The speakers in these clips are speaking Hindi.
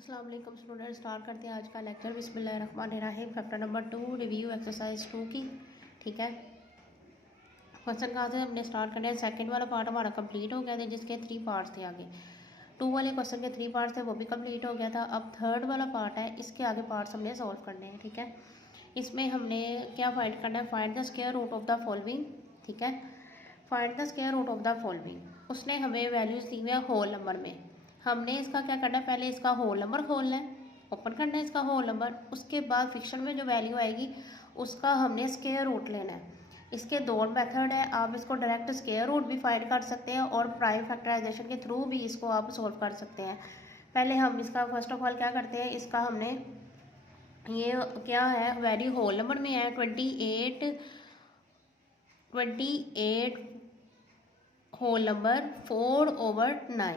अस्सलाम वालेकुम स्टूडेंट। स्टार्ट करते हैं आज का लेक्चर। बिस्मिल्लाहिर्रहमानिर्रहीम। चैप्टर नंबर 2 रिव्यू एक्सरसाइज 2 की। ठीक है, क्वेश्चन कहाँ से हमने स्टार्ट करना है। सेकंड वाला पार्ट हमारा कंप्लीट हो गया था जिसके 3 पार्ट्स थे। आगे 2 वाले क्वेश्चन के 3 पार्ट्स थे वो भी कंप्लीट हो गया था। अब थर्ड वाला पार्ट है, इसके आगे पार्ट्स हमने सॉल्व करने हैं। ठीक है, इसमें हमने क्या फाइंड करना है, find the square root of the following. ठीक है, find the square root of the following. उसने हमें वैल्यूज दी हुई है होल नंबर में। हमने इसका क्या करना है, पहले इसका होल नंबर खोलना है, ओपन करना है इसका होल नंबर। उसके बाद फिक्शन में जो वैल्यू आएगी उसका हमने स्क्वायर रूट लेना है। इसके दो मेथड है, आप इसको डायरेक्ट स्क्वायर रूट भी फाइंड कर सकते हैं और प्राइम फैक्टराइजेशन के थ्रू भी इसको आप सोल्व कर सकते हैं। पहले हम इसका फर्स्ट ऑफ ऑल क्या करते हैं, इसका हमने ये क्या है, वैल्यू होल नंबर में है 28 होल नंबर 4/9।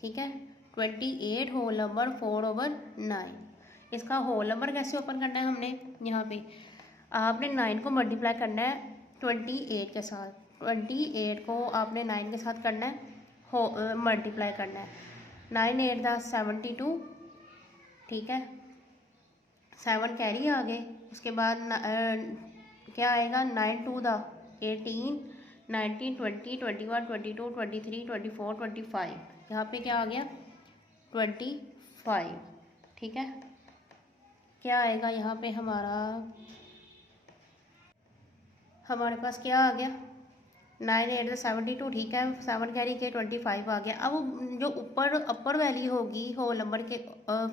ठीक है, 28 होल नंबर 4/9। इसका होल नंबर कैसे ओपन करना है, हमने यहाँ पे आपने 9 को मल्टीप्लाई करना है 28 के साथ। 28 को आपने 9 के साथ करना है, हो मल्टीप्लाई करना है। 9 8 10 72। ठीक है, 7 कैरी आ गए। उसके बाद क्या आएगा, 9 2 18 19 20 21 22 23 24 25। यहाँ पे क्या आ गया 25। ठीक है, क्या आएगा यहाँ पे हमारे पास क्या आ गया 9 8 72। ठीक है, 7 कैरी के 25 आ गया। अब जो ऊपर अपर वैल्यू होगी होल नंबर के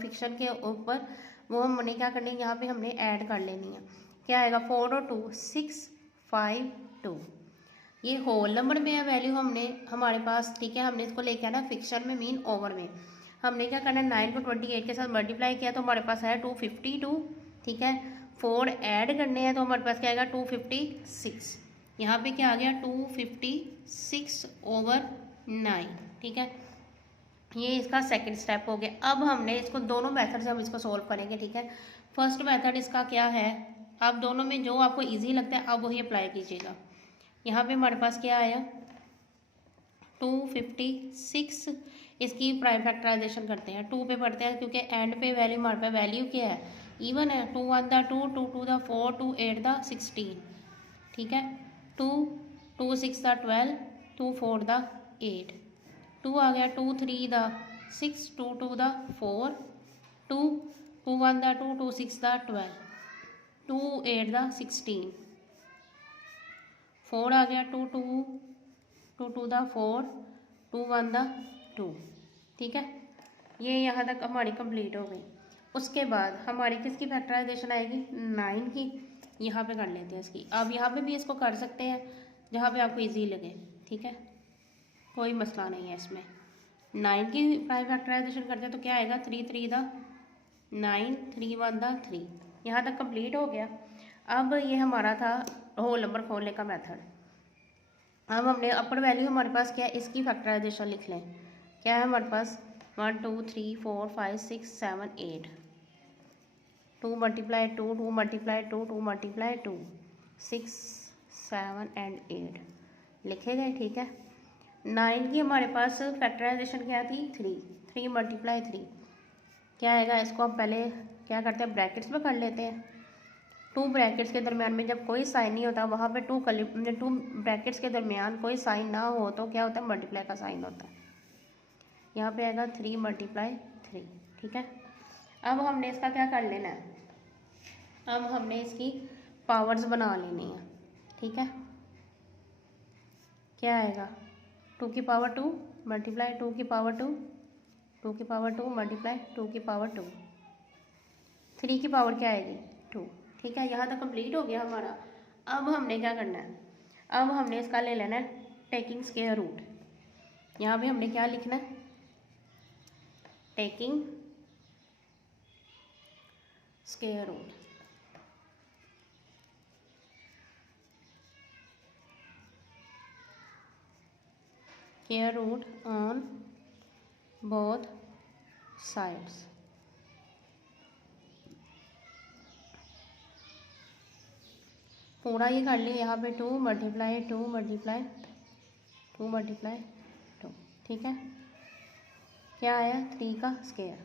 फिक्शन के ऊपर, वो हमने क्या करनी है, यहाँ पे हमने ऐड कर लेनी है। क्या आएगा 4 और 2 6 5 2। ये होल नंबर में है वैल्यू हमने हमारे पास। ठीक है, हमने इसको लेके आना फिक्शन में, मीन ओवर में। हमने क्या करना है, 9 को 28 के साथ मल्टीप्लाई किया तो हमारे पास है 252। ठीक है, 4 ऐड करने हैं तो हमारे पास क्या आएगा 256। यहाँ पे क्या आ गया 256/9। ठीक है, ये इसका सेकंड स्टेप हो गया। अब हमने इसको दोनों मेथड से हम इसको सोल्व करेंगे। ठीक है, फर्स्ट मेथड इसका क्या है, आप दोनों में जो आपको इजी लगता है आप वही अप्लाई कीजिएगा। यहाँ पे हमारे पास क्या आया 256। इसकी प्राइम फैक्टराइजेशन करते हैं, 2 पे पढ़ते हैं क्योंकि एंड पे वैल्यू हमारे पास वैल्यू क्या है, इवन है। 2 1 2 2 2 4 2 8 16। ठीक है, 2 2 6 12 2 4 8। 2 आ गया 2 3 6 2 2 4 2 2 1 2 2 6 12 2 8 16। 4 आ गया 2 2 2 2 4 2 1 2। ठीक है, ये यहाँ तक हमारी कंप्लीट हो गई। उसके बाद हमारी किसकी फैक्टराइजेशन आएगी 9 की। यहाँ पे कर लेते हैं इसकी। अब यहाँ पे भी इसको कर सकते हैं जहाँ पे आपको इजी लगे। ठीक है, कोई मसला नहीं है इसमें। 9 की प्राइम फैक्टराइजेशन करते हैं तो क्या आएगा 3 3 9 3 1 3। यहाँ तक कंप्लीट हो गया। अब ये हमारा था होल नंबर खोलने का मेथड। अब हमने अपर वैल्यू हमारे पास क्या है, इसकी फैक्टराइजेशन लिख लें। क्या है हमारे पास 1 2 3 4 5 6 7 8। 2 मल्टीप्लाई 2 2 मल्टीप्लाई 2 2 मल्टीप्लाई 2 6 7 एंड 8 लिखे गए। ठीक है, 9 की हमारे पास फैक्टराइजेशन क्या थी 3। 3 मल्टीप्लाई 3 क्या आएगा, इसको हम पहले क्या करते हैं ब्रैकेट्स में कर लेते हैं। 2 ब्रैकेट्स के दरमियान में जब कोई साइन नहीं होता, वहाँ पे 2 ब्रैकेट्स के दरमियान कोई साइन ना हो तो क्या होता है, मल्टीप्लाई का साइन होता है। यहाँ पे आएगा 3 मल्टीप्लाई 3। ठीक है, अब हमने इसका क्या कर लेना है, अब हमने इसकी पावर्स बना लेनी है। ठीक है, क्या आएगा 2 की पावर 2 मल्टीप्लाई 2 की पावर 2 2 की पावर 2 मल्टीप्लाई 2 की पावर 2। 3 की पावर क्या आएगी 2। ठीक है, यहाँ तक कंप्लीट हो गया हमारा। अब हमने क्या करना है, अब हमने इसका ले लेना है टेकिंग स्क्वायर रूट। यहाँ पे हमने क्या लिखना है, taking square root. Square root on both sides. पूरा ये कर लिया। यहाँ पे 2 मल्टीप्लाई 2 मल्टीप्लाई 2 मल्टीप्लाई 2। ठीक है, क्या आया 3 का स्क्वायर।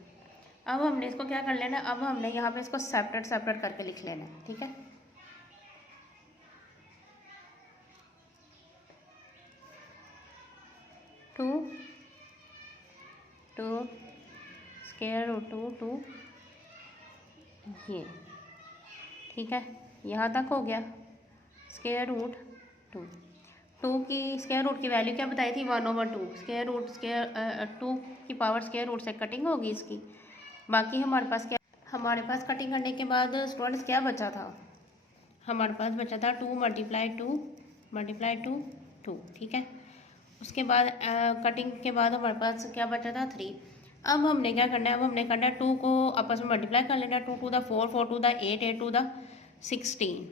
अब हमने इसको क्या कर लेना है, अब हमने यहाँ पे इसको सेपरेट सेपरेट करके लिख लेना है, ठीक है। Two two square root two ये, ठीक है, यहाँ तक हो गया। स्क्वायर रूट टू की स्क्वायर रूट की वैल्यू क्या बताई थी, 1/2। स्क्वायर रूट टू की पावर स्क्वायर रूट से कटिंग होगी इसकी। बाकी हमारे पास क्या, हमारे पास कटिंग करने के बाद स्टूडेंट्स क्या बचा था, हमारे पास बचा था 2 मल्टीप्लाई टू, ठीक है। उसके बाद कटिंग के बाद हमारे पास क्या बचा था, 3। अब हमने क्या करना है, अब हमने करना है 2 को आपस में मल्टीप्लाई कर लेना है। 2 to the 4, 4 to the 8, 8 to the 16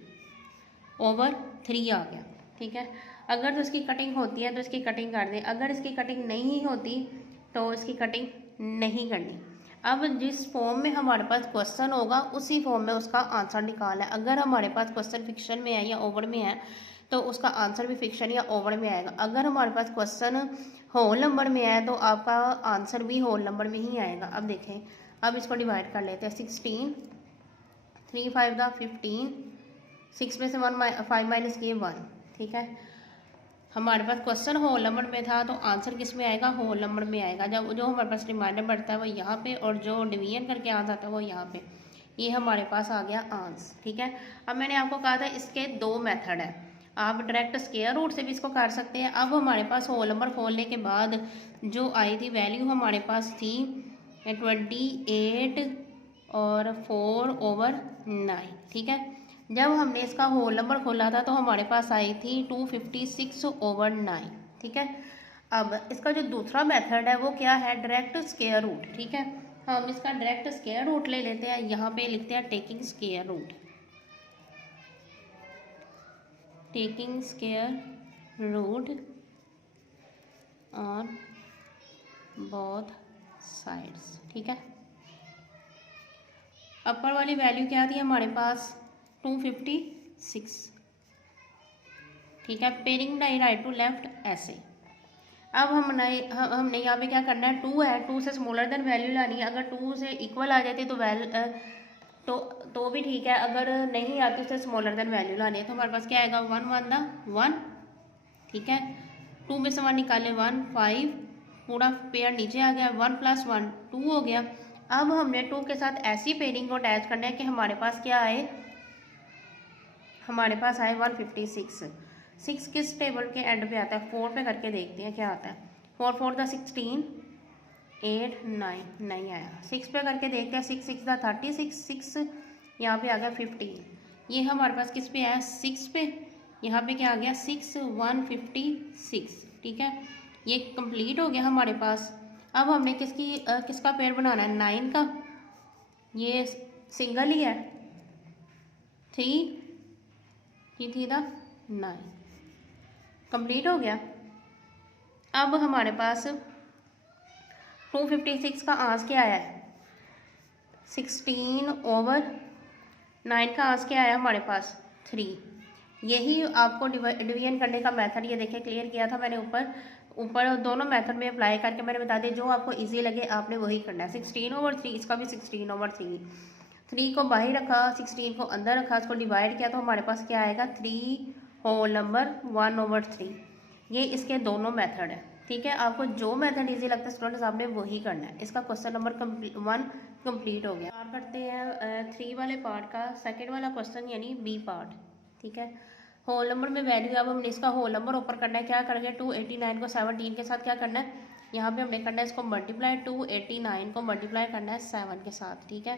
over 3 आ गया, ठीक है। अगर तो इसकी कटिंग होती है तो इसकी कटिंग कर दें, अगर इसकी कटिंग नहीं होती तो इसकी कटिंग नहीं करनी। अब जिस फॉर्म में हमारे पास क्वेश्चन होगा उसी फॉर्म में उसका आंसर निकालना है। अगर हमारे पास क्वेश्चन फिक्शन में है या ओवर में है तो उसका आंसर भी फिक्शन या ओवर में आएगा। अगर हमारे पास क्वेश्चन होल नंबर में है तो आपका आंसर भी होल नंबर में ही आएगा। अब देखें, अब इसको डिवाइड कर लेते हैं। 16, 3 5 द 15, 6 में से 5 माइनस किए 1, ठीक है। हमारे पास क्वेश्चन होल नंबर में था तो आंसर किस में आएगा, होल नंबर में आएगा। जब जो हमारे पास रिमाइंडर बढ़ता है वो यहाँ पे और जो डिवीजन करके आंसर आता है वो यहाँ पे। ये हमारे पास आ गया आंसर, ठीक है। अब मैंने आपको कहा था इसके 2 मेथड है, आप डायरेक्ट स्क्वायर रूट से भी इसको कर सकते हैं। अब हमारे पास होल नंबर खोलने के बाद जो आई थी वैल्यू हमारे पास थी 28 और 4/9, ठीक है। जब हमने इसका होल नंबर खोला था तो हमारे पास आई थी 256/9, ठीक है। अब इसका जो दूसरा मेथड है वो क्या है, डायरेक्ट स्क्वायर रूट, ठीक है। हम इसका डायरेक्ट स्क्वायर रूट ले लेते हैं। यहाँ पे लिखते हैं taking square root, taking square root on both sides, ठीक है। अपर वाली वैल्यू क्या थी हमारे पास, 256, ठीक है। पेयरिंग राइट टू लेफ्ट ऐसे। अब हमने यहाँ पे क्या करना है, 2 है, 2 से स्मॉलर देन वैल्यू लानी है। अगर 2 से इक्वल आ जाती तो भी ठीक है, अगर नहीं आती उससे स्मॉलर देन वैल्यू लानी है। तो हमारे पास क्या आएगा, 1 1 1, ठीक है। 2 में से 1 निकाले 1 5, पूरा पेयर नीचे आ गया। 1 + 1 2 हो गया। अब हमने 2 के साथ ऐसी पेयरिंग को अटैच करना है कि हमारे पास क्या आए, हमारे पास आए 156। 6 किस टेबल के एंड पे आता है, 4 पे करके देखते हैं क्या आता है। 4 4 द 16, 8 9 नहीं आया। 6 पे करके देखते हैं, 6 6 द 36, 6 यहाँ पे आ गया 15। ये हमारे पास किस पे आया, 6 पे। यहाँ पे क्या आ गया, 6 156, ठीक है। ये कंप्लीट हो गया हमारे पास। अब हमने किसका पेयर बनाना है, 9 का। ये सिंगल ही है, 3 थी था 9, कंप्लीट हो गया। अब हमारे पास 256 का आंसर क्या आया है, 16/9 का आंसर क्या आया हमारे पास, 3। यही आपको डिवीजन करने का मेथड, ये देखिए क्लियर किया था मैंने ऊपर दोनों मेथड में अप्लाई करके मैंने बता दिया। जो आपको इजी लगे आपने वही करना है। 16/3, इसका भी 16/3। 3 को बाहर रखा, 16 को अंदर रखा, इसको डिवाइड किया तो हमारे पास क्या आएगा, 3 होल नंबर 1/3। ये इसके दोनों मेथड है, ठीक है। आपको जो मेथड इजी लगता है स्टूडेंट्स आपने वही करना है। इसका क्वेश्चन नंबर 1 कंप्लीट हो गया। स्टार्ट करते हैं 3 वाले पार्ट का, सेकंड वाला क्वेश्चन यानी बी पार्ट, ठीक है। होल नंबर में वैल्यू, अब हमने इसका होल नंबर ऊपर करना है। क्या करेंगे, 289 को 17 के साथ क्या करना है, यहाँ पे हमने करना है इसको मल्टीप्लाई। 289 को मल्टीप्लाई करना है 7 के साथ, ठीक है।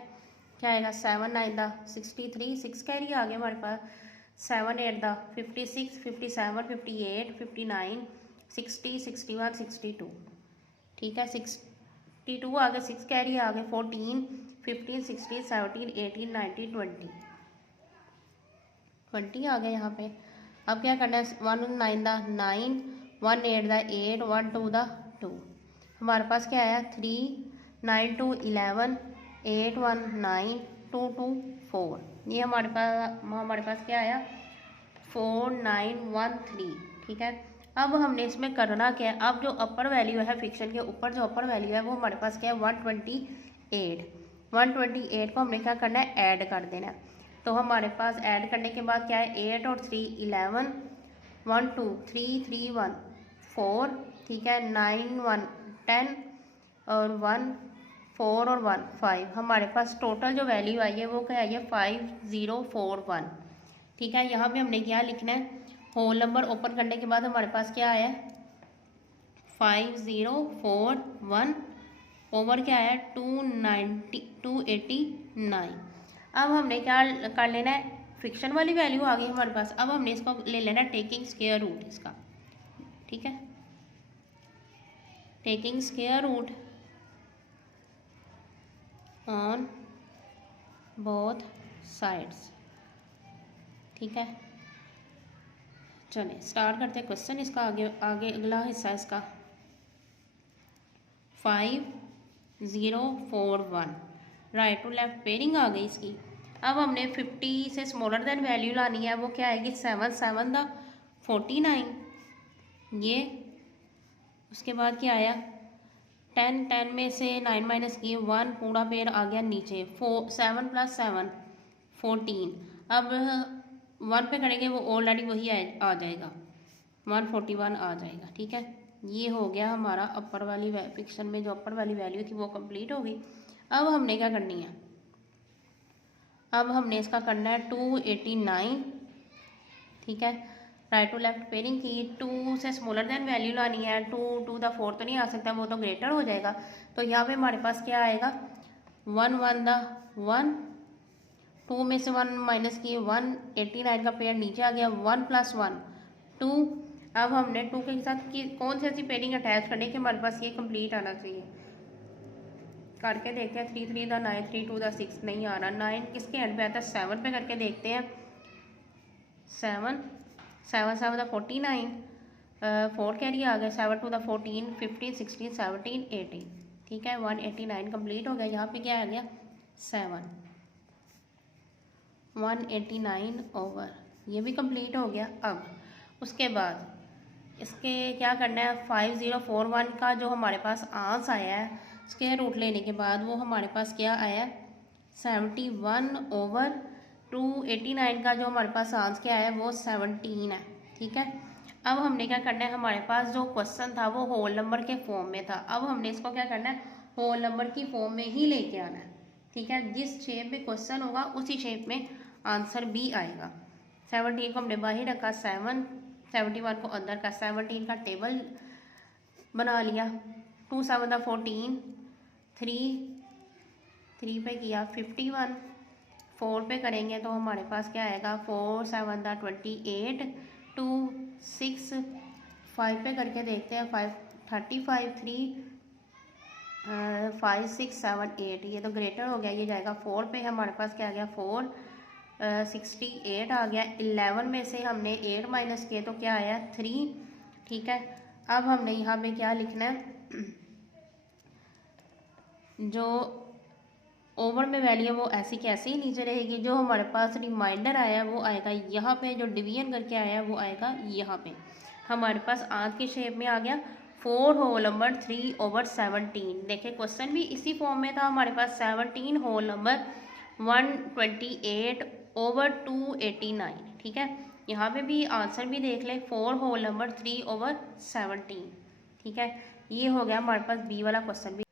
क्या आएगा, 7 9 द 63, 6 कैरी आ गया हमारे पास। 7 8 द 56, 57 58 59 60 61 62, ठीक है। 62 आ गए, 6 कैरी आ गए। 14 15 16 17 18 19 20 आ गए यहाँ पे। अब क्या करना है, 1 9 द 9, 1 8 द 8, 1 2 द 2। हमारे पास क्या आया, 3 9 2 11, 8 1 9 2 2 4। ये हमारे पास क्या आया, 4 9 1 3, ठीक है। अब हमने इसमें करना क्या है, अब जो अपर वैल्यू है फिक्शन के ऊपर जो अपर वैल्यू है वो हमारे पास क्या है, 128। 128 को हमने क्या करना है, ऐड कर देना है। तो हमारे पास ऐड करने के बाद क्या है, 8 और 3 11, 1 2 3 3 1 4, ठीक है, 9 1 10 और 1 4 और 1 5। हमारे पास टोटल जो वैल्यू आई है वो क्या आई है, 5041। ठीक है, यहाँ पे हमने क्या लिखना है, होल नंबर ओपन करने के बाद हमारे पास क्या आया, 5041 ओवर क्या आया, 289। अब हमने क्या कर लेना है, फ्रिक्शन वाली वैल्यू आ गई हमारे पास। अब हमने इसको ले लेना है टेकिंग स्क्वायर रूट इसका। ठीक है, taking square root on both sides. ठीक है, चलिए स्टार्ट करते हैं क्वेश्चन। इसका आगे आगे अगला हिस्सा इसका 5041 राइट टू लेफ्ट पेयरिंग आ गई इसकी। अब हमने 50 से स्मॉलर देन वैल्यू लानी है, वो क्या आएगी, 7 7 द 49 ये। उसके बाद क्या आया, 10 10 में से 9 माइनस किए 1, पूरा पेयर आ गया नीचे, 7 + 7 14। अब 1 पे करेंगे वो ऑलरेडी वही आ जाएगा, 141 आ जाएगा। ठीक है, ये हो गया हमारा अपर वाली फ्रिक्शन में जो अपर वाली वैल्यू थी वो कंप्लीट हो गई। अब हमने क्या करनी है, अब हमने इसका करना है 289। ठीक है, राइट टू लेफ्ट पेयरिंग की, 2 से स्मॉलर देन वैल्यू लानी है, 2 टू द 4 तो नहीं आ सकता, वो तो ग्रेटर हो जाएगा। तो यहाँ पे हमारे पास क्या आएगा, 1 1 द 1, 2 में से 1 माइनस किए 1, 89 का पेयर नीचे आ गया, 1 + 1 2। अब हमने 2 के साथ की कौन सी ऐसी पेयरिंग अटैच करने के हमारे पास ये कंप्लीट आना चाहिए, करके देखते हैं। 3 3 द 9, 3 2 द 6 नहीं आ रहा, 9 किसके एंड पे आता है, 7 पे करके देखते हैं। 7 7 7 द 49, 4 कैरी आ गया, 7 2 द 14 15 16 17 18। ठीक है, 189 कंप्लीट हो गया। यहाँ पे क्या आ गया, 7 189 ओवर, ये भी कंप्लीट हो गया। अब उसके बाद इसके क्या करना है, 5041 का जो हमारे पास आंसर आया है स्क्वायर रूट लेने के बाद वो हमारे पास क्या आया, 71 ओवर 289 का जो हमारे पास आंसर क्या है वो 17 है। ठीक है, अब हमने क्या करना है, हमारे पास जो क्वेश्चन था वो होल नंबर के फॉर्म में था, अब हमने इसको क्या करना है, होल नंबर की फॉर्म में ही लेके आना है। ठीक है, जिस शेप में क्वेश्चन होगा उसी शेप में आंसर भी आएगा। 17 को हमने बाहर रखा, 7 71 को अंदर का, 17 का टेबल बना लिया, 2 7 द 14 3 पे किया 51, 4 पे करेंगे तो हमारे पास क्या आएगा, 4 7 द 28 2 6, 5 पे करके देखते हैं, 5 35 3 5 6 7 8, ये तो ग्रेटर हो गया, ये जाएगा 4 पे। हमारे पास क्या आ गया, 4 68 आ गया। 11 में से हमने 8 माइनस किए तो क्या आया, 3। ठीक है, अब हमने यहाँ पे क्या लिखना है, जो ओवर में वैल्यू है वो ऐसी की ऐसी ही नीचे रहेगी, जो हमारे पास रिमाइंडर आया वो आएगा यहाँ पे, जो डिवीजन करके आया वो आएगा यहाँ पे। हमारे पास आंत के शेप में आ गया 4 होल नंबर 3 ओवर 17। देखिए क्वेश्चन भी इसी फॉर्म में था हमारे पास, 17 होल नंबर 128 ओवर 289। ठीक है, यहाँ पे भी आंसर भी देख ले, 4 होल नंबर 3 ओवर 17। ठीक है, ये हो गया हमारे पास बी वाला क्वेश्चन भी।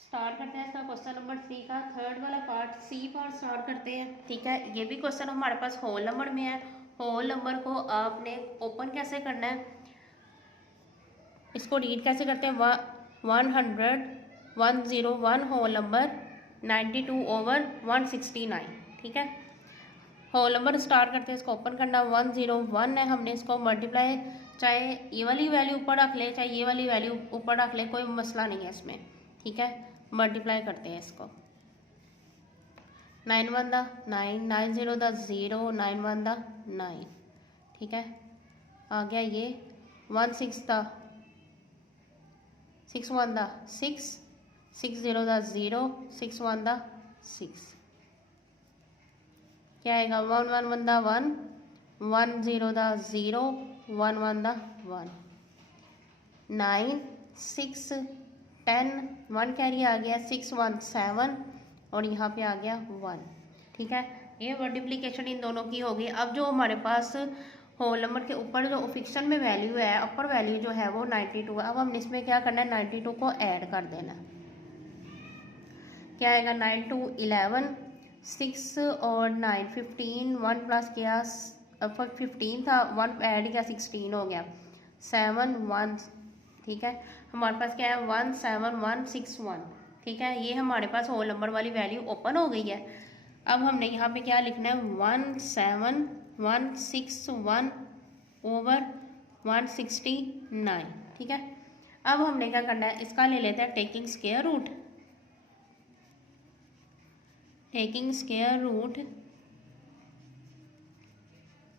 स्टार्ट करते हैं इसका क्वेश्चन नंबर 3 का थर्ड वाला पार्ट, सी पार्ट स्टार्ट करते हैं। ठीक है, ये भी क्वेश्चन हमारे पास होल नंबर में है। होल नंबर को आपने ओपन कैसे करना है, इसको रीड कैसे करते हैं, 101 होल नंबर 92 ओवर 169। ठीक है, होल नंबर स्टार्ट करते हैं, इसको ओपन करना 101 है, हमने इसको मल्टीप्लाई, चाहे ये वाली वैल्यू ऊपर रख ले चाहे ये वाली वैल्यू ऊपर रख ले, कोई मसला नहीं है इसमें। ठीक है, मल्टीप्लाई करते हैं इसको, 9 1 द 9, 9 0 द 0, 9 1 द 9। ठीक है, आ गया ये 1 6 द 6 1 द 6, 6 0 द 0, 6 1 द 6। क्या आएगा, 1 1 1 द 1, 1 0 द 0, 1 1 द 1, 9 6 10, 1 कैरी आ गया, 6 1 7 और यहाँ पे आ गया 1, ठीक है। ये मल्टीप्लिकेशन इन दोनों की होगी। अब जो हमारे पास होल नंबर के ऊपर जो ऑफिशियल में वैल्यू है, अपर वैल्यू जो है वो 92 है। अब हमने इसमें क्या करना है, 92 को ऐड कर देना। क्या आएगा, 9 2 11, 6 और 9 15, 1 प्लस किया 15 था, 1 ऐड किया 16 हो गया, 7 1, ठीक है। हमारे पास क्या है 1 7 1 6 1, ठीक है। ये हमारे पास होल नंबर वाली वैल्यू ओपन हो गई है। अब हमने यहाँ पे क्या लिखना है 1 7 1 6 1 ओवर 169, ठीक है। अब हमने क्या करना है, इसका ले लेते हैं taking square root. Taking square root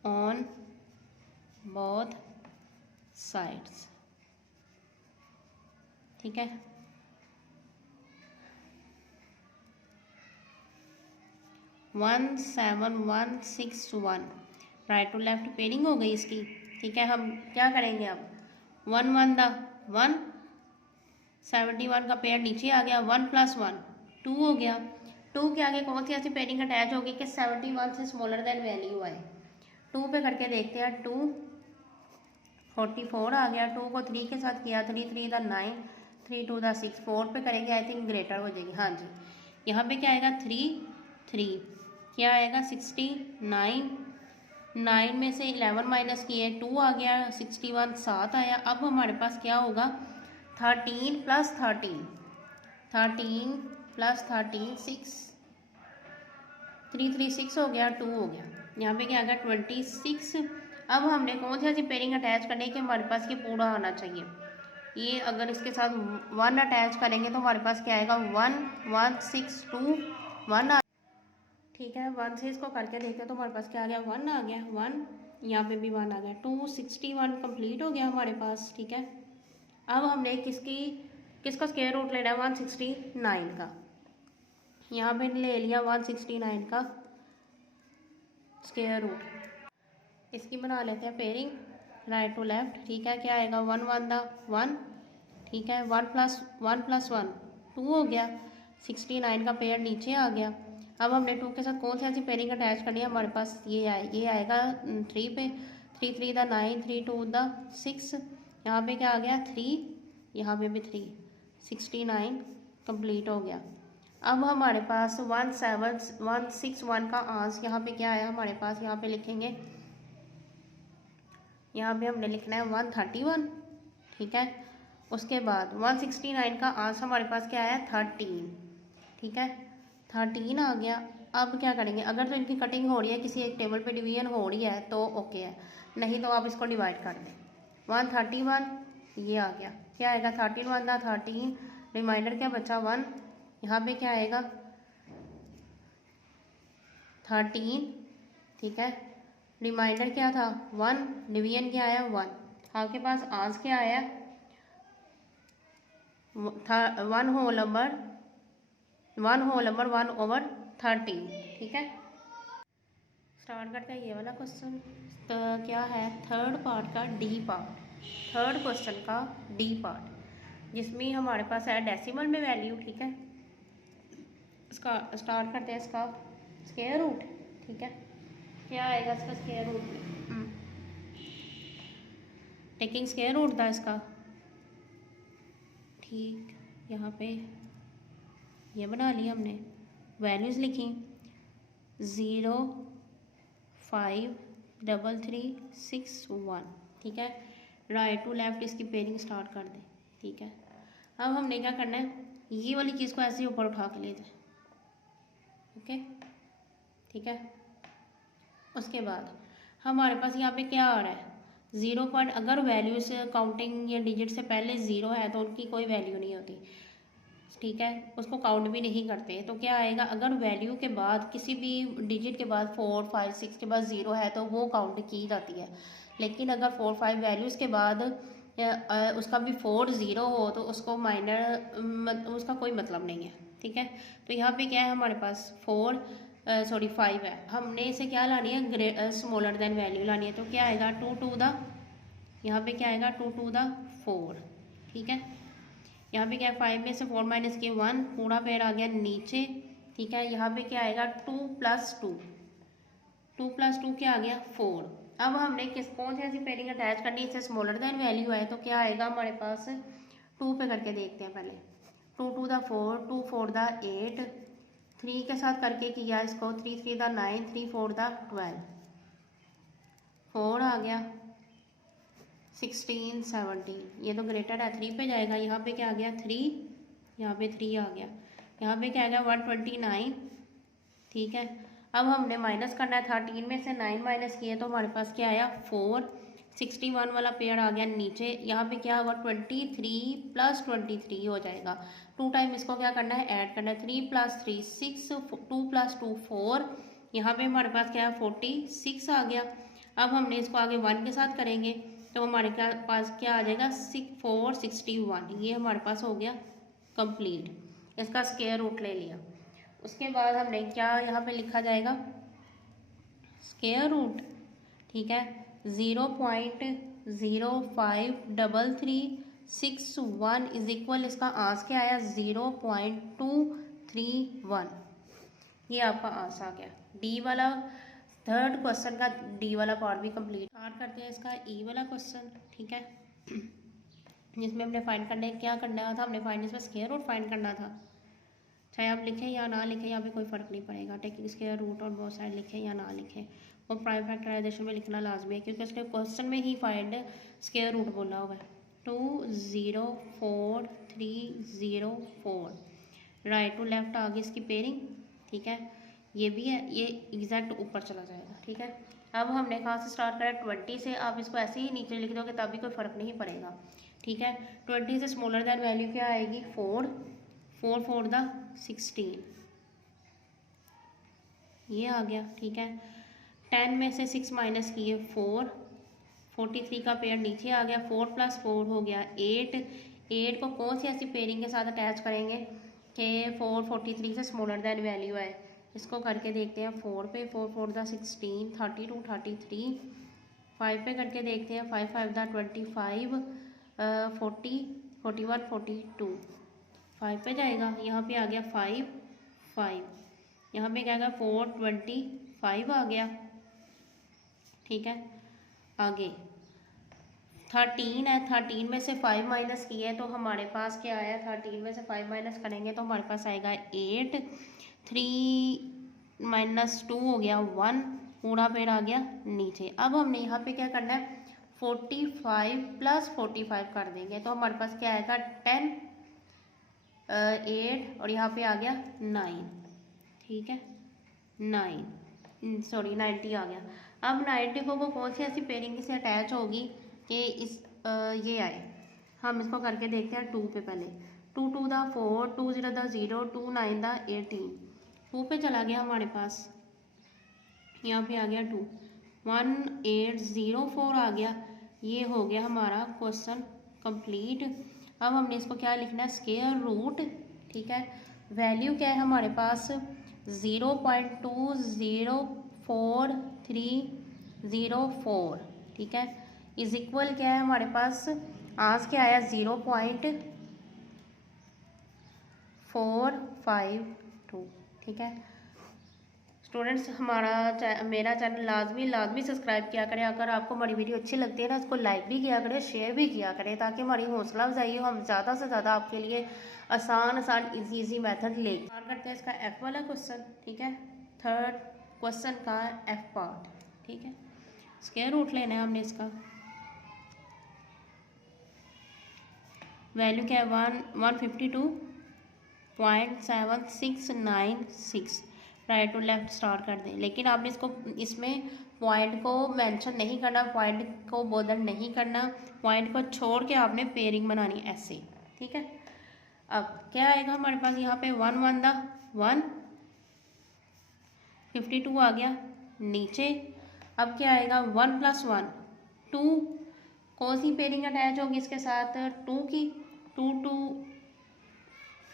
on both sides, ठीक है। One 7 1 6 1, right to left pairing हो गई इसकी, ठीक है। हम क्या करेंगे अब 1 1 द 1, 71 का पेयर नीचे आ गया, 1 + 1 2 हो गया। 2 के आगे कौन सी ऐसी पेयरिंग अटैच होगी कि 71 से स्मॉलर देन वैल्यू आए। 2 पे करके देखते हैं, 2 44 आ गया। 2 को 3 के साथ किया, 3 3 द 9, 3 2 द 6, 4 पे करेंगे आई थिंक ग्रेटर हो जाएगी, हाँ जी। यहाँ पे क्या आएगा 3 3, क्या आएगा 69, 9 में से 11 माइनस किए 2 आ गया, 61 7 आया। अब हमारे पास क्या होगा 13 + 13, 13 + 13 6, 3 3 6 हो गया, 2 हो गया। यहाँ पे क्या आ गया 26। अब हमने कौन सी ऐसी पेयरिंग अटैच करनी है कि हमारे पास ये पूरा आना चाहिए। ये अगर इसके साथ 1 अटैच करेंगे तो हमारे पास क्या आएगा 1 1 6 2 1, ठीक है। 1 से इसको करके देखते हैं तो हमारे पास क्या आ गया 1 आ गया, 1 यहाँ पे भी 1 आ गया, 261 कंप्लीट हो गया हमारे पास, ठीक है। अब हमने किसका स्क्वायर रूट लेना है 169 का। यहाँ पे ले लिया 169 का स्क्वायर रूट। इसकी बना लेते हैं पेयरिंग राइट टू लेफ्ट, ठीक है। क्या आएगा 1 1 द 1, ठीक है। 1 + 1 2 हो गया, 69 का पेयर नीचे आ गया। अब हमने 2 के साथ कौन सी ऐसी पेयरिंग अटैच करनी है, हमारे पास ये आएगा 3 पे, 3 3 द 9, 3 2 द 6, यहाँ पे क्या आ गया 3, यहाँ पे भी 3, 69 कंप्लीट हो गया। अब हमारे पास 1 7 1 6 1 का आंसर यहाँ पे क्या आया हमारे पास, यहाँ पे लिखेंगे, यहाँ पे हमने लिखना है 131, ठीक है। उसके बाद 169 का आंसर हमारे पास क्या आया 13, ठीक है, 13 आ गया। अब क्या करेंगे, अगर तो इनकी कटिंग हो रही है, किसी एक टेबल पे डिवीजन हो रही है तो ओके है, नहीं तो आप इसको डिवाइड कर दें। 131 ये आ गया, क्या आएगा 13 1 था 13, रिमाइंडर क्या बचा 1, यहाँ पे क्या आएगा 13, ठीक है। रिमाइंडर क्या था 1, डिवीजन क्या आया 1, आपके पास आंसर क्या आया 1 होल नंबर 1/13, ठीक है। स्टार्ट करते हैं ये वाला क्वेश्चन। तो क्या है थर्ड पार्ट का डी पार्ट, थर्ड क्वेश्चन का डी पार्ट, जिसमें हमारे पास है डेसिमल में वैल्यू, ठीक है। इसका स्टार्ट करते हैं, इसका स्क्वायर रूट, ठीक है। क्या आएगा इसका square root, taking square root था इसका, ठीक। यहाँ पे ये बना लिया हमने, वैल्यूज़ लिखी 0 5 3 3 6 1, ठीक है। राइट टू लेफ्ट इसकी पेयरिंग स्टार्ट कर दें, ठीक है। अब हमने क्या करना है, ये वाली चीज़ को ऐसे ऊपर उठा के ले जाए, ओके, ठीक है। उसके बाद हमारे पास यहाँ पे क्या आ रहा है 0 पॉइंट, अगर वैल्यू से काउंटिंग या डिजिट से पहले 0 है तो उनकी कोई वैल्यू नहीं होती, ठीक है, उसको काउंट भी नहीं करते। तो क्या आएगा, अगर वैल्यू के बाद किसी भी डिजिट के बाद 4 5 6 के बाद 0 है तो वो काउंट की जाती है। लेकिन अगर 4 5 वैल्यूज़ के बाद उसका भी 4 0 हो तो उसको माइनर उसका कोई मतलब नहीं है, ठीक है। तो यहाँ पे क्या है हमारे पास 5 है, हमने इसे क्या लानी है स्मॉलर देन वैल्यू लानी है। तो क्या आएगा 2 2 द, यहाँ पे क्या आएगा 2 2 द 4, ठीक है। यहाँ पे क्या 5 में से 4 माइनस के 1, पूरा पेड़ आ गया नीचे, ठीक है। यहाँ पे क्या आएगा 2 + 2, 2 + 2 क्या आ गया 4। अब हमने कौन सी ऐसी पेयरिंग अटैच करनी है, इससे स्मॉलर देन वैल्यू है तो क्या आएगा हमारे पास, 2 पे करके देखते हैं पहले। 2 × 2 = 4, 2 × 4 = 8, 3 के साथ करके किया इसको, 3 × 3 = 9, 3 × 4 = 12, 4 आ गया, 16, 17, ये तो ग्रेटर है 3 पे जाएगा। यहाँ पे क्या आ गया 3, यहाँ पे 3 आ गया, यहाँ पे क्या आ गया 129, ठीक है। अब हमने माइनस करना है, 13 में से 9 माइनस किए तो हमारे पास क्या आया 4, 61 वाला पेयर आ गया नीचे। यहाँ पे क्या होगा 23 + 23 हो जाएगा, 2 टाइम इसको क्या करना है ऐड करना है, 3 + 3 6, 2 + 2 4, यहाँ पे हमारे पास क्या है 46 आ गया। अब हमने इसको आगे 1 के साथ करेंगे तो हमारे पास क्या आ जाएगा 4 61, ये हमारे पास हो गया कंप्लीट, इसका स्क्वायर रूट ले लिया। उसके बाद हमने क्या यहाँ पे लिखा जाएगा स्क्वायर रूट, ठीक है। 0.053361 इज इक्वल, इसका आंस क्या आया 0.231, ये आपका आंस आ गया। डी वाला थर्ड क्वेश्चन का डी वाला पार्ट भी कंप्लीट। स्टार्ट करते हैं इसका ई वाला क्वेश्चन, ठीक है, जिसमें हमने फाइंड करने क्या करना था, हमने फाइंड इसमें स्क्वायर रूट फाइंड करना था। चाहे आप लिखें या ना लिखें यहाँ पे कोई फ़र्क नहीं पड़ेगा, टेकिंग स्क्वायर रूट और बहुत सारे लिखें या ना लिखें, वो प्राइम फैक्टराइजेशन में लिखना लाजमी है क्योंकि उसने क्वेश्चन में ही फाइंड स्क्वायर रूट बोला हुआ है। 204,304, राइट टू लेफ्ट आ गई इसकी पेयरिंग, ठीक है। ये भी है, ये एग्जैक्ट ऊपर चला जाएगा, ठीक है। अब हमने कहाँ से स्टार्ट करा 20 से, आप इसको ऐसे ही नीचे लिख दोगे तभी कोई फ़र्क नहीं पड़ेगा, ठीक है। 20 से स्मॉलर दैन वैल्यू क्या आएगी 4, 4 × 4 = 16, ये आ गया, ठीक है। 10 में से 6 माइनस किए 4, 43 का पेयर नीचे आ गया, 4 + 4 हो गया 8, 8 को कौन सी ऐसी पेयरिंग के साथ अटैच करेंगे कि 4 43 से स्मॉलर दैन वैल्यू है, इसको करके देखते हैं 4 पे, 4 × 4 = 16, 32 33, 5 पे करके देखते हैं, 5 × 5 = 25, 40 41 42, 5 पे जाएगा, यहाँ पे आ गया 5 5, यहाँ पे क्या आएगा 4 25 आ गया, ठीक है। आगे 13 है, 13 में से 5 माइनस किए तो हमारे पास क्या आया, 13 में से 5 माइनस करेंगे तो हमारे पास आएगा 8, 3 - 2 हो गया 1, पूरा पेड़ आ गया नीचे। अब हमने यहाँ पे क्या करना है 45 + 45 कर देंगे तो हमारे पास क्या आएगा 10, 8 और यहाँ पे आ गया 9, ठीक है, 90 आ गया। अब 90 को कौन सी ऐसी पेयरिंग से अटैच होगी कि इस ये आए, हम इसको करके देखते हैं 2 पे पहले। 2 × 2 = 4, 2 × 0 = 0, 2 × 9 = 18, 2 पे चला गया हमारे पास, यहाँ पे आ गया 2, 1804 आ गया, ये हो गया हमारा क्वेश्चन कंप्लीट। अब हमने इसको क्या लिखना है स्क्वायर रूट, ठीक है। वैल्यू क्या है हमारे पास 0.204304, ठीक है, इज इक्वल क्या है हमारे पास आज क्या आया 0.452, ठीक है। स्टूडेंट्स मेरा चैनल लाजमी सब्सक्राइब किया करें। अगर आपको हमारी वीडियो अच्छी लगती है ना, इसको लाइक भी किया करें, शेयर भी किया करें ताकि हमारी हौसला अफजाई हो, हम ज़्यादा से ज़्यादा आपके लिए आसान इजी मेथड ले करते हैं। इसका एफ वाला क्वेश्चन, ठीक है, थर्ड क्वेश्चन का एफ पार्ट, ठीक है। स्क्वायर रूट लेना है हमने इसका, वैल्यू क्या है 152.7696, राइट टू लेफ्ट स्टार्ट कर दें। लेकिन आपने इसमें पॉइंट को मेंशन नहीं करना, पॉइंट को बॉदर नहीं करना, पॉइंट को छोड़ के आपने पेयरिंग बनानी ऐसे, ठीक है। अब क्या आएगा हमारे पास यहाँ पे 1 1 दा 1, 52 आ गया नीचे। अब क्या आएगा 1 + 1 2, कौन सी पेयरिंग अटैच होगी इसके साथ 2 की, 2 2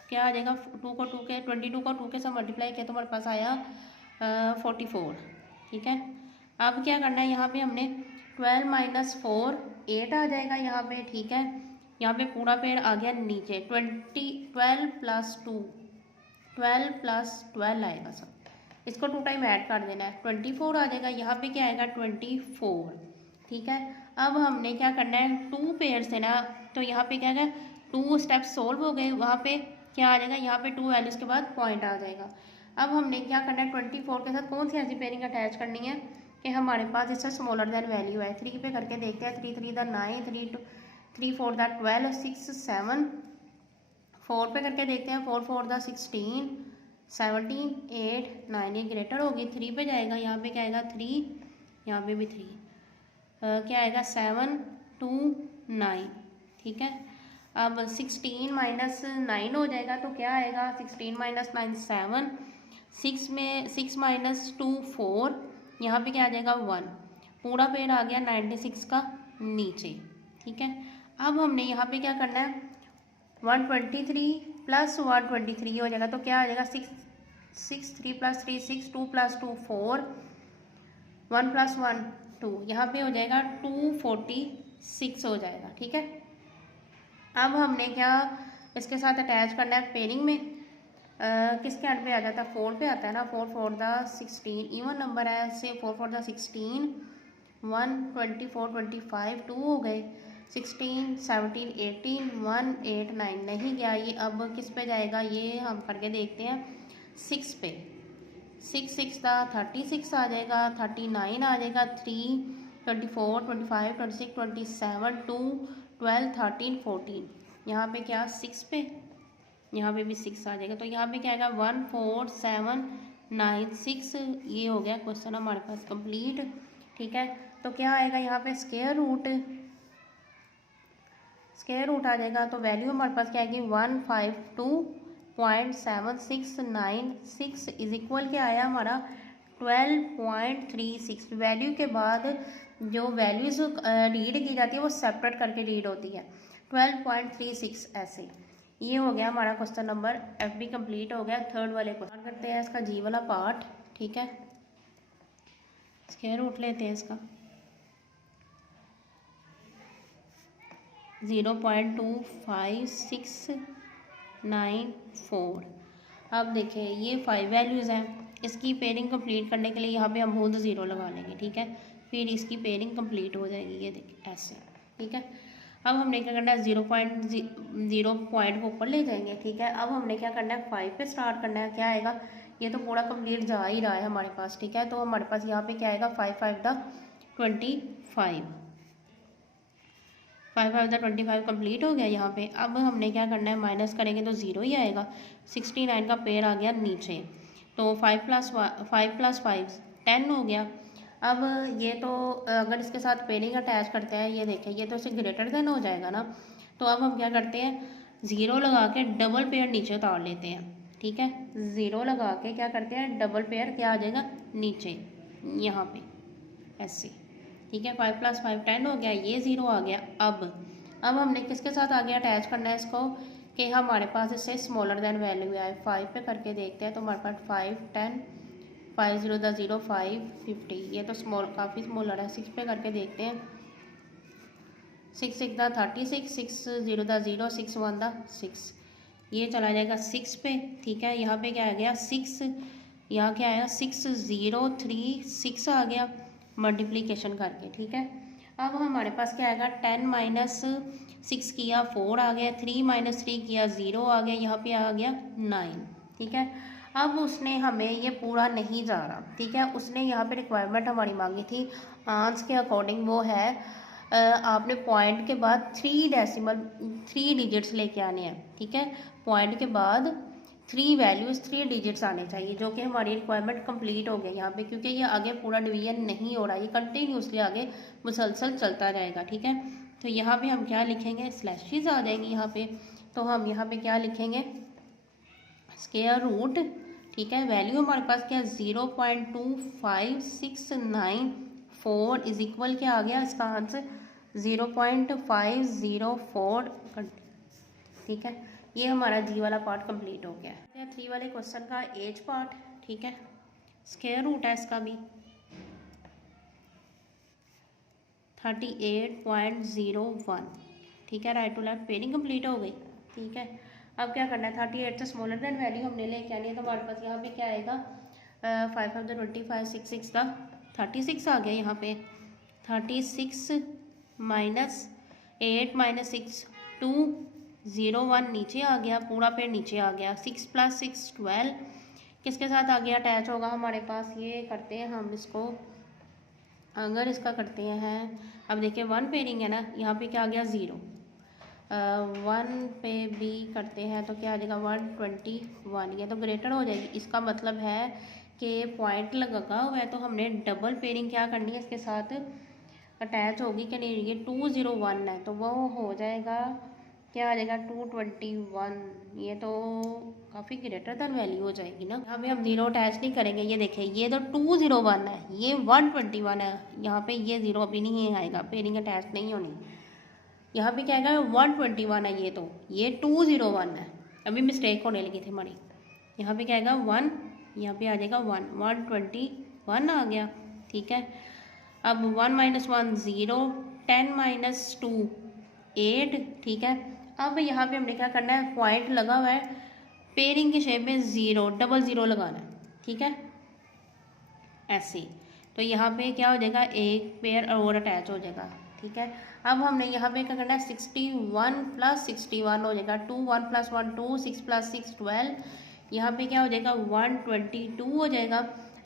क्या आ जाएगा 2 को 2 के 22 को 2 के साथ मल्टीप्लाई किया तो हमारे पास आया 44, ठीक है। अब क्या करना है यहाँ पे हमने 12 - 4 8 आ जाएगा यहाँ पे, ठीक है। यहाँ पे पूरा पेड़ आ गया नीचे 12 + 2 12 प्लस 12 आएगा सब, इसको 2 टाइम ऐड कर देना है, 24 आ जाएगा। यहाँ पे क्या आएगा 24, ठीक है। अब हमने क्या करना है, 2 पेयर से ना, तो यहाँ पे क्या है 2 स्टेप्स सोल्व हो गए, वहाँ पे क्या आ जाएगा, यहाँ पे 2 वैल्यूज़ के बाद पॉइंट आ जाएगा। अब हमने क्या करना है 24 के साथ कौन सी ऐसी पेयरिंग अटैच करनी है कि हमारे पास इससे स्मॉलर देन वैल्यू है। 3 पे करके देखते हैं, 3 3 द 9, 3 4 द 12, 6 7। 4 पे करके देखते हैं, 4 4 द 16, 17 8 9, ये ग्रेटर होगी। 3 पे जाएगा, यहाँ पे क्या आएगा 3, यहाँ पे भी 3, क्या आएगा 7 2 9, ठीक है। अब 16 माइनस 9 हो जाएगा, तो क्या आएगा 16 माइनस 9 7, 6 में 6 माइनस 2 4, यहाँ पे क्या आ जाएगा 1, पूरा पेड़ आ गया 96 का नीचे, ठीक है। अब हमने यहाँ पे क्या करना है 123 प्लस 123 हो जाएगा, तो क्या आ जाएगा 6 6 3 प्लस 3 6, 2 प्लस 2 4, 1 प्लस 1 2, यहाँ पे हो जाएगा 246 हो जाएगा, ठीक है। अब हमने क्या इसके साथ अटैच करना है पेयरिंग में, किसके एंड पे आ जाता है 4 पे आता है ना, 4 4 द 16 इवन नंबर है, से 4 4 द 16, 1 24 25 2 हो गए, 16 17 18 1 8 9 नहीं गया ये, अब किस पे जाएगा ये हम करके देखते हैं 6 पे, 6 6 का 36 आ जाएगा, 39 आ जाएगा, 3 24 25 26 27 2 12 13 14, यहाँ पे क्या 6 पे, यहाँ पे भी 6 आ जाएगा, तो यहाँ पे क्या आएगा 1 4 7 9 6, ये हो गया क्वेश्चन हमारे पास कंप्लीट, ठीक है। तो क्या आएगा यहाँ पे स्क्वायर रूट आ जाएगा, तो वैल्यू हमारे पास क्या आएगी 152.7696 इज इक्वल क्या आया हमारा 12.36। वैल्यू के बाद जो वैल्यूज रीड की जाती है वो सेपरेट करके रीड होती है, 12.36 ऐसे। ये हो गया हमारा question number F B complete हो गया। थर्ड वाले क्वेश्चन करते हैं इसका जी वाला पार्ट, ठीक है। स्क्वायर रूट लेते हैं इसका 0.25694। अब देखिए ये 5 वैल्यूज़ हैं, इसकी पेयरिंग कंप्लीट करने के लिए यहाँ पे हम बोल 0 लगा लेंगे, ठीक है। फिर इसकी पेयरिंग कंप्लीट हो जाएगी, ये देखिए ऐसे, ठीक है। अब हमने क्या करना है 0 पॉइंट को ऊपर ले जाएंगे, ठीक है। अब हमने क्या करना है 5 पे स्टार्ट करना है, क्या आएगा ये तो पूरा कंप्लीट जा ही रहा है हमारे पास, ठीक है। तो हमारे पास यहाँ पे क्या आएगा 5 5 द 25, 5 5 द 25 कंप्लीट हो गया यहाँ पे। अब हमने क्या करना है माइनस करेंगे तो 0 ही आएगा, 69 का पेयर आ गया नीचे, तो 5 प्लस 5 10 हो गया। अब ये तो अगर इसके साथ पेयरिंग अटैच करते हैं, ये देखें ये तो इससे ग्रेटर देन हो जाएगा ना, तो अब हम क्या करते हैं 0 लगा के डबल पेयर नीचे उतार लेते हैं, ठीक है। 0 लगा के क्या करते हैं डबल पेयर क्या आ जाएगा नीचे यहाँ पे ऐसे, ठीक है। 5 प्लस 5 10 हो गया, ये 0 आ गया। अब हमने किसके साथ आगे अटैच करना है इसको कि हमारे पास इससे स्मॉलर देन वैल्यू आए। 5 पे करके देखते हैं, तो हमारे पास 5 10 5 0 द 0 5 50, ये तो काफ़ी स्मॉलर है। 6 पे करके देखते हैं, 6 6 द 36, 6 0 द 0 6 1 द 6, ये चला जाएगा 6 पे, ठीक है। यहाँ पे क्या आ गया 6, यहाँ क्या आया 6 0 3 6 आ गया मल्टीप्लिकेशन करके, ठीक है। अब हमारे पास क्या आएगा 10 माइनस 6 किया 4 आ गया, 3 माइनस 3 किया 0 आ गया, यहाँ पे आ गया 9, ठीक है। अब उसने हमें ये पूरा नहीं जा रहा, ठीक है। उसने यहाँ पे रिक्वायरमेंट हमारी मांगी थी आंसर के अकॉर्डिंग, वो है आपने पॉइंट के बाद 3 डिजिट्स लेके आने हैं, ठीक है। पॉइंट के बाद 3 वैल्यूज़ 3 डिजिट्स आने चाहिए, जो कि हमारी रिक्वायरमेंट कंप्लीट हो गया यहाँ पे, क्योंकि ये आगे पूरा डिवीजन नहीं हो रहा, ये कंटिन्यूसली आगे मुसलसल चलता जाएगा, ठीक है। तो यहाँ पे हम क्या लिखेंगे स्लैशेस आ जाएंगी यहाँ पे, तो हम यहाँ पे क्या लिखेंगे स्क्वायर रूट, ठीक है। वैल्यू हमारे पास क्या 0.25694 इज इक्वल क्या आ गया इसका आंसर 0.504, ठीक है। ये हमारा जी वाला पार्ट कंप्लीट हो गया है। 3 वाले क्वेश्चन का एज पार्ट, ठीक है। स्क्वायर रूट है इसका भी 38.01, ठीक है। Right to left pairing complete हो गई, ठीक है। अब क्या करना है, 38 से स्मॉलर देन वैल्यू हमने लेके आनी है। तो हमारे पास यहाँ पे क्या आएगा, 5 ऑफ द 25 6 6 का 36 आ गया। यहाँ पे 36 माइनस 8 माइनस 6 2 0 1 नीचे आ गया, पूरा पेड़ नीचे आ गया। 6 + 6 12 किसके साथ आ गया, अटैच होगा हमारे पास। ये करते हैं हम इसको, अगर इसका करते हैं, अब देखिए 1 पेयरिंग है ना, यहाँ पे क्या आ गया 0, 1 पे भी करते हैं तो क्या आ जाएगा 121, ये तो ग्रेटर हो जाएगी। इसका मतलब है कि पॉइंट लगा हुआ है तो हमने डबल पेयरिंग क्या करनी है, इसके साथ अटैच होगी कि नहीं। ये 201 है तो वो हो जाएगा, क्या आ जाएगा 221, ये तो काफ़ी ग्रेटर देन वैल्यू हो जाएगी ना। यहाँ पे हम 0 अटैच नहीं करेंगे, ये देखिए ये तो 201 है, ये 121 है, यहाँ पे ये 0 अभी नहीं आएगा, पेयरिंग अटैच नहीं होनी। यहाँ पे क्या आएगा 121 है, ये 201 है, अभी मिस्टेक होने लगी थी हमारी। यहाँ पे क्या आएगा 1, यहाँ पे आ जाएगा 121 आ गया, ठीक है। अब 1 - 1 0, 10 - 2 8, ठीक है। अब यहाँ पे हमने क्या करना है, पॉइंट लगा हुआ है, पेयरिंग की शेप में 0 डबल 0 लगाना है, ठीक है, ऐसे। तो यहाँ पे क्या हो जाएगा, एक पेयर और अटैच हो जाएगा, ठीक है। अब हमने यहाँ पे क्या करना है, 61 + 61 हो जाएगा, 2 1 + 1 2 6 + 6 12, यहाँ पे क्या हो जाएगा 122 हो जाएगा।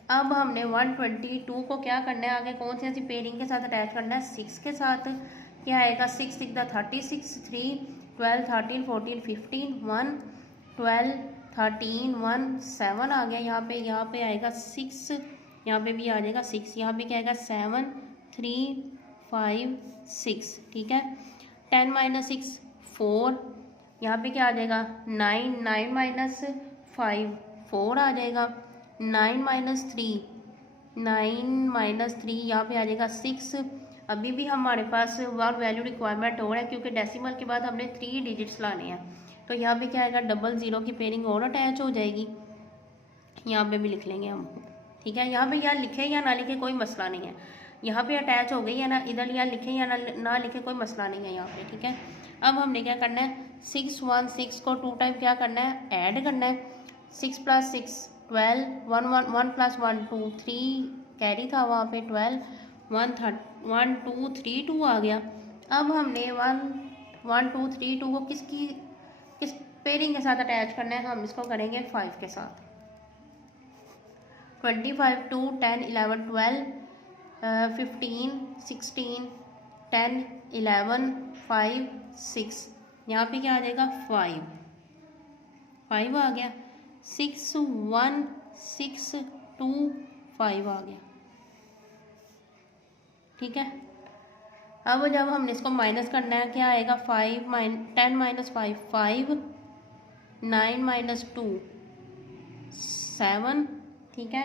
अब हमने 122 को क्या करना है, आगे कौन सी ऐसी पेयरिंग के साथ अटैच करना है, 6 के साथ। क्या आएगा 6 6 36 3 12 13 14 15 1 12 13 1 7 आ गया। यहाँ पे आएगा 6, यहाँ पे भी आ जाएगा 6, यहाँ पे क्या आएगा 7 3 5 6, ठीक है। 10 - 6 4, यहाँ पे क्या आ जाएगा 9 9 - 5 4 आ जाएगा। 9 - 3 9 - 3 यहाँ पे आ जाएगा 6। अभी भी हमारे पास वन वैल्यू रिक्वायरमेंट हो रहा है क्योंकि डेसिमल के बाद हमने 3 डिजिट्स लाने हैं। तो यहाँ पे क्या आएगा, डबल 0 की पेयरिंग और अटैच हो जाएगी, यहाँ पे भी लिख लेंगे हम, ठीक है। यहाँ पे या लिखे या ना लिखे कोई मसला नहीं है, यहाँ पे अटैच हो गई है ना, इधर या लिखे या ना लिखे कोई मसला नहीं है यहाँ पे, ठीक है। अब हमने क्या करना है, 6 1 6 को 2 टाइम क्या करना है, ऐड करना है। 6 + 6 12 1 1 1 + 1 2 3 कैरी था वहाँ पे 12 1 2 3 2 आ गया। अब हमने 1 1 2 3 2 को किस पेयरिंग के साथ अटैच करना है, हम इसको करेंगे 5 के साथ। 25 2 10 11 12 15 16 10 11 5 6, यहाँ पे क्या आ जाएगा 5 आ गया। 6 1 6 2 5 आ गया, ठीक है। अब जब हमने इसको माइनस करना है, क्या आएगा 10 - 5 5 9 - 2 7, ठीक है।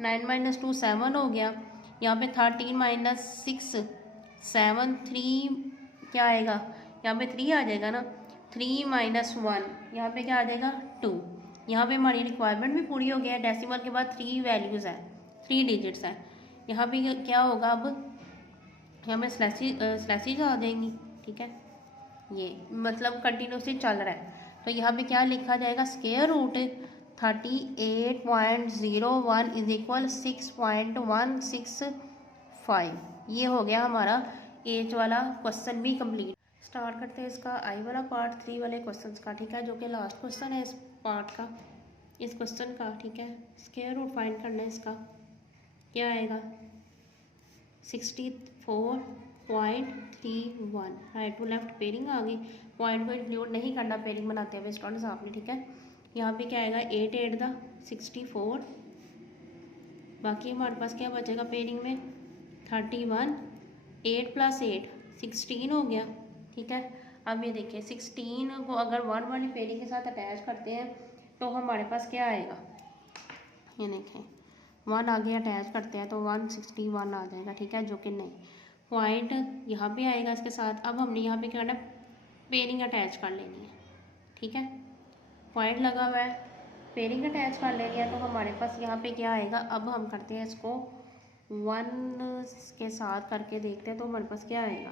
9 - 2 7 हो गया। यहाँ पे 13 - 6 7 3 क्या आएगा, यहाँ पे 3 आ जाएगा ना। 3 - 1 यहाँ पे क्या आ जाएगा 2। यहाँ पे हमारी रिक्वायरमेंट भी पूरी हो गया है, डेसिमल के बाद 3 वैल्यूज़ है, 3 डिजिट्स हैं। यहाँ पे क्या होगा, अब यहाँ पे स्लैशेज आ जाएंगी, ठीक है। ये मतलब कंटिन्यूसली चल रहा है, तो यहाँ पे क्या लिखा जाएगा, स्क्वायर रूट 38.01 = 6.165। ये हो गया हमारा एज वाला क्वेश्चन भी कंप्लीट। स्टार्ट करते हैं इसका आई वाला पार्ट 3 वाले क्वेश्चन का, ठीक है, जो कि लास्ट क्वेश्चन है इस पार्ट का, इस क्वेश्चन का, ठीक है। स्क्वायर रूट फाइंड करना है इसका, क्या आएगा 64.31, राइट टू लेफ्ट पेयरिंग आ गई। पॉइंट को इंक्लूड नहीं करना पेयरिंग बनाते हुए स्टूडेंट्स आपने, ठीक है। यहाँ पे क्या आएगा 8 8 दा 64, बाकी हमारे पास क्या बचेगा पेयरिंग में 31, 8 + 8 16 हो गया, ठीक है। अब ये देखिए 16 को अगर 1 वाली पेयरिंग के साथ अटैच करते हैं तो हमारे पास क्या आएगा, ये देखें 1 आगे अटैच करते हैं तो 161 आ जाएगा, ठीक है, जो कि नहीं। पॉइंट यहाँ पे आएगा इसके साथ। अब हमने यहाँ पे क्या करना है, पेयरिंग अटैच कर लेनी है, ठीक है। पॉइंट लगा हुआ है, पेयरिंग अटैच कर लेनी है, तो हमारे पास यहाँ पे क्या आएगा। अब हम करते हैं इसको 1 के साथ करके देखते हैं तो हमारे पास क्या आएगा,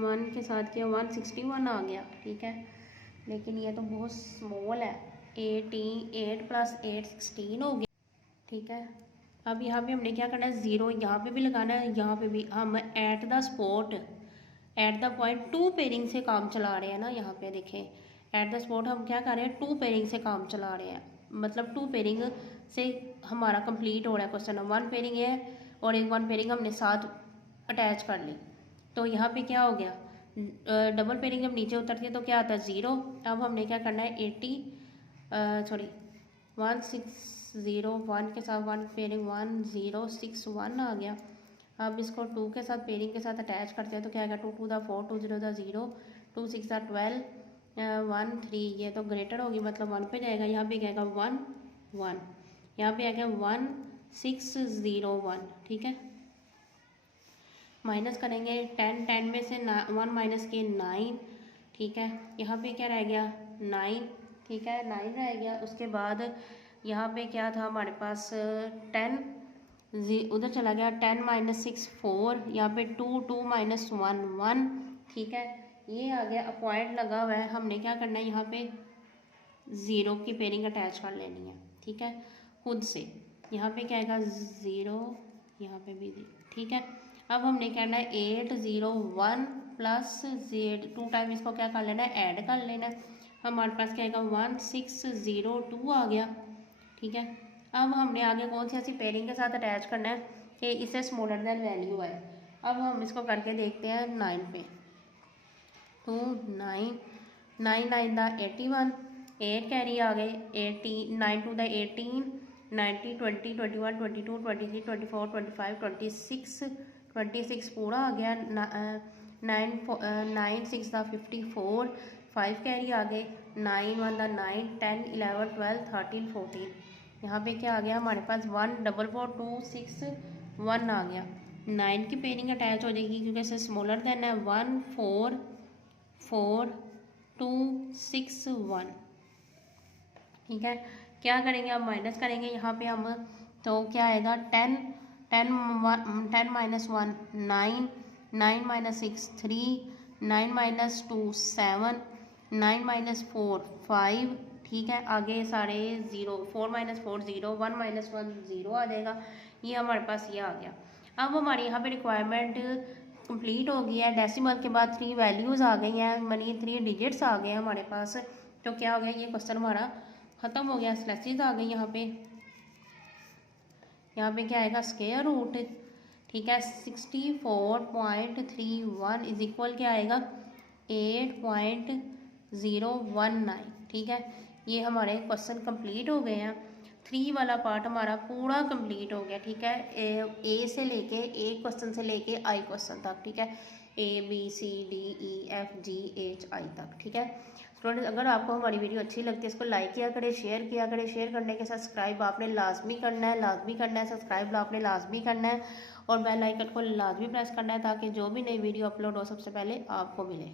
1 के साथ किया 161 आ गया, ठीक है। लेकिन ये तो बहुत स्मॉल है। 8 + 8 16 हो गया, ठीक है। अब यहाँ पे हमने क्या करना है, 0 यहाँ पे भी लगाना है, यहाँ पे भी। हम at the spot, at the point 2 pairing से काम चला रहे हैं ना। यहाँ पे देखें, एट द स्पॉट हम क्या कर रहे हैं, 2 पेयरिंग से काम चला रहे हैं, मतलब 2 पेयरिंग से हमारा कंप्लीट हो रहा है क्वेश्चन। 1 पेयरिंग है और एक 1 पेयरिंग हमने साथ अटैच कर ली। तो यहाँ पे क्या हो गया, डबल पेयरिंग जब नीचे उतरती है तो क्या आता है, 0। अब हमने क्या करना है, 1601 के साथ 1 पेयरिंग 1061 आ गया। अब इसको 2 के साथ पेयरिंग के साथ अटैच करते हैं तो क्या आएगा, 2 × 4 2 0 0 2 6 12 1 3, ये तो ग्रेटर होगी मतलब 1 पे जाएगा। यहाँ पे क्या आएगा 1 1, यहाँ पे आएगा 1 6 0 1, ठीक है। माइनस करेंगे 10 में से 1 माइनस के 9, ठीक है। यहाँ पे क्या रह गया 9, ठीक है, 9 रह गया। उसके बाद यहाँ पे क्या था हमारे पास 10, उधर चला गया, 10 - 6 4, यहाँ पे 2 2 - 1 1, ठीक है। ये आ गया, पॉइंट लगा हुआ है। हमने क्या करना है, यहाँ पे 0 की पेयरिंग अटैच कर लेनी है, ठीक है, खुद से। यहाँ पे क्या आएगा 0, यहाँ पे भी 0, ठीक है। अब हमने करना है 8 0 1 + Z 2 टाइम इसको क्या कर लेना है, ऐड कर लेना है। हमारे पास क्या आएगा 1 6 0 2 आ गया, ठीक है। अब हमने आगे कौन सी ऐसी पेयरिंग के साथ अटैच करना है कि इससे स्मॉलर देन वैल्यू है। अब हम इसको करके देखते हैं 9 पे। तो 9 9 9 दा 81, 8 कैरी आ गए, 18 9 2 दा 18 90 20 21 22 23 24 25 26 पूरा आ गया। 9 6 दा 54, 5 कैरी आ गए, 9 1 दा 9 10 11 12 13 14। यहाँ पे क्या आ गया हमारे पास 1 4 4 2 6 1 आ गया। 9 की पेयरिंग अटैच हो जाएगी क्योंकि इससे स्मॉलर देन है, 1 4 4 2 6 1, ठीक है। क्या करेंगे, अब माइनस करेंगे यहाँ पे हम, तो क्या आएगा 10 10 - 1 9 9 - 6 3 9 - 2 7 9 - 4 5, ठीक है। आगे सारे 0, 4 - 4 0 1 - 1 0 आ जाएगा। ये हमारे पास ये आ गया। अब हमारी यहाँ पे रिक्वायरमेंट कंप्लीट हो गई है। डेसिमल के बाद 3 वैल्यूज़ आ गई हैं, मनी 3 डिजिट्स आ गए हैं हमारे पास। तो क्या हो गया, ये क्वेश्चन हमारा ख़त्म हो गया। स्लैसेस आ गई यहाँ पे क्या आएगा स्क्वायर रूट, ठीक है। 64.31 इज इक्वल क्या आएगा 8.019, ठीक है। ये हमारे क्वेश्चन कंप्लीट हो गए हैं। 3 वाला पार्ट हमारा पूरा कंप्लीट हो गया, ठीक है। ए से लेके ए क्वेश्चन से लेके आई क्वेश्चन तक, ठीक है। ABCDEFGHI तक, ठीक है। स्टूडेंट्स, अगर आपको हमारी वीडियो अच्छी लगती है इसको लाइक किया करें, शेयर किया करें। शेयर करने के सब्सक्राइब आपने लाजमी करना है, सब्सक्राइब आपने लाजमी करना है और बेल आइकन को लाजमी प्रेस करना है ताकि जो भी नई वीडियो अपलोड हो सबसे पहले आपको मिले।